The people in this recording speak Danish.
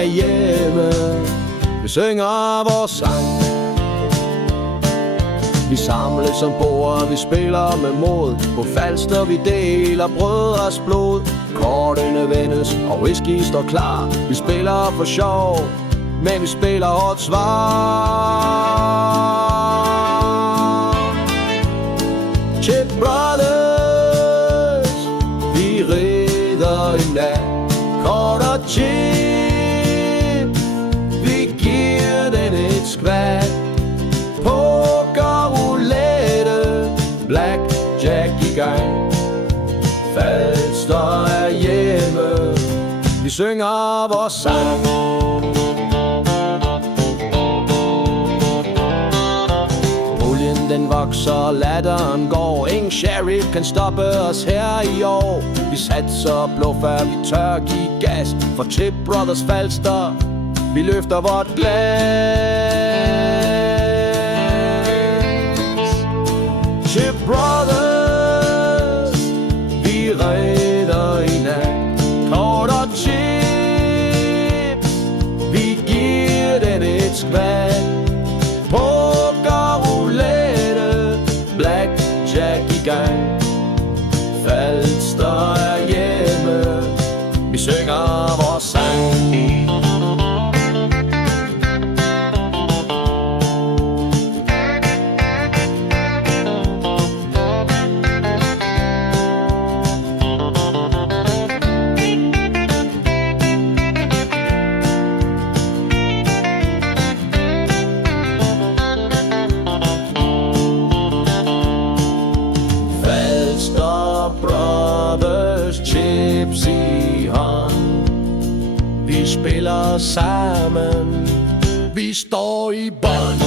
er hjemme. Vi synger vores sang. Vi samles om bord, vi spiller med mod. På Falster vi deler brødres blod. Kortene vendes og whisky står klar. Vi spiller for sjov, men vi spiller hårdt svar. Chip Brothers, vi rider i nat. Kort og chip, vi giver den et skvat. Poker, roulette, blackjack i gang. Falster er hjemme, vi synger vores sang. Olien den vokser, latteren går. Ingen sheriff kan stoppe os her i år. Vi satser bluffer, vi tør give gas. For Chip Brothers Falster, vi løfter vort glas. Chip Brothers, vi redder i nat. Kort og chips, vi giver den et skvat. Poker, roulette, blackjack i gang. Falster er hjemme, vi synger vores sang. Chips i hånd, vi spiller sammen, vi står i bånd.